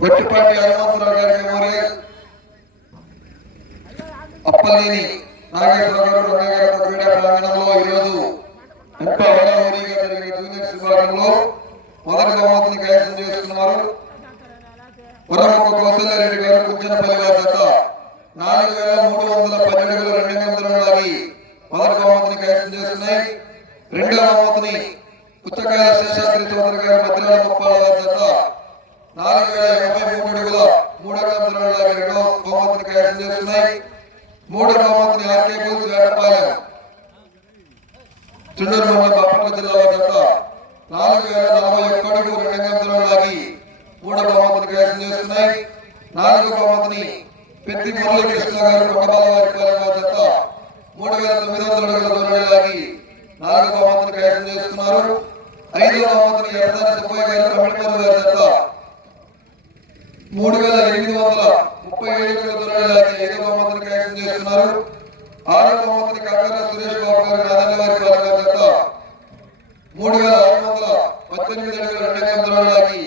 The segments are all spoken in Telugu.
గొట్టిపాటి హనుమంతరావు గారి మెమోరియల్. అప్పలేని నాగేశ్వరరావు గారు క్రీడా ప్రాంగణంలో ఈరోజు ముప్పై హోరీగా జరిగిన జూనియర్స్ విభాగంలో మొదటి బహుమతిని కైవసం చేస్తున్నారు వరమొక్క కౌశల్యారెడ్డి గారు కుంచనపల్లి వారి జత నాలుగు వేల మూడు వందల పన్నెండు వేల రెండు వందల లాగి మొదటి బహుమతిని కైవసం చేస్తున్నాయి. రెండవ బహుమతిని పుచ్చకాయల శేషాద్రి చౌదరి గారి మధ్యలో ముప్పాల వారి జత. నాలుగు వేల ఎనభై మూడు అడుగుల మూడవ వందల రెండవ బహుమతిని కైవసం చేస్తున్నాయి. మూడవ బహుమతిని ఆర్కే బుల్స్ వేటపాలెం. చుండూరు మండలం బాపట్ల జిల్లా వారి జత. నాలుగు వేల నలభై ఒక్క అడుగు రెండు వందల లాగి మూడవ బహుమతిని కైవసం చేస్తున్నాయి. నాలుగవ బహుమతిని పెద్ది మురళీకృష్ణ గారు కొండబాల వారి పాలన జత. వేల తొమ్మిది వందల అడుగుల దూరం లాగి నాలుగో బహుమతిని కైవసం చేస్తున్నారు ఐదో బహుమతిని ఎర్రదాని సుబ్బయ్య గారు తమిళనాడు గారి చేత మూడు వేల ఎనిమిది వందల ముప్పై ఏడు అడుగుల దూరం లాగి ఐదో బహుమతిని కైవసం చేస్తున్నారు. ఆరో బహుమతిని కక్కర సురేష్ బాబు గారు నాదన్న వారి పాలన చేత మూడు వేల ఆరు వందల పద్దెనిమిది అడుగుల రెండు వందల లాగి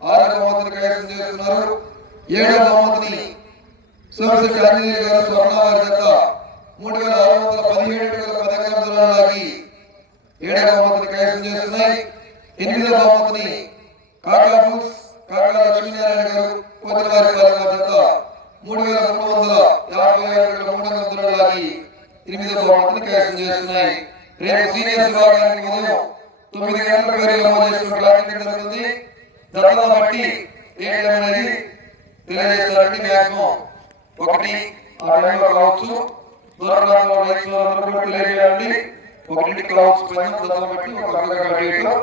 ఆరో బహుమతిని కైవసం చేస్తున్నారు. ఏడవ బహుమతిని సోమశెట్టి ఆంజనేయులు గారు స్వర్ణ వారి చేత మూడు వేల ఆరు వందల పదిహేడు వేల పదకొండు జిల్లాలకి ఏడవ బహుమతిని కైవసం చేస్తున్నాయి. ఎనిమిదవ బహుమతిని కాకా బుక్స్ కాకా లక్ష్మీనారాయణ గారు పోతుల వారి కాలంగా జత మూడు వేల మూడు వందల యాభై ఏడు వేల మూడు వందల జిల్లాలకి ఎనిమిదవ బహుమతిని కైవసం చేస్తున్నాయి. రేపు సీనియర్స్ విభాగానికి ఉదయం తొమ్మిది గంటల పేరు నమోదు చేసుకుని క్లాసింగ్ జరుగుతుంది జతల బట్టి ఏంటి అనేది తెలియజేస్తారండి. మ్యాక్సిమం ఒకటి ఆ టైంలో కావచ్చు. దూర ప్రాంతంలో రైతులు అందరూ కూడా తెలియజేయండి పైన జతల ఒక అరగంట అటు ఇటు